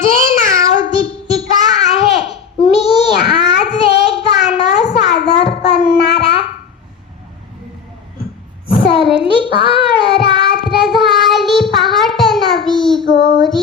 माझे नाव दीप्तिका आहे. मी आज एक गाणं सादर करणार आहे. सरली काळ रात्र झाली पहाट नवी गोरी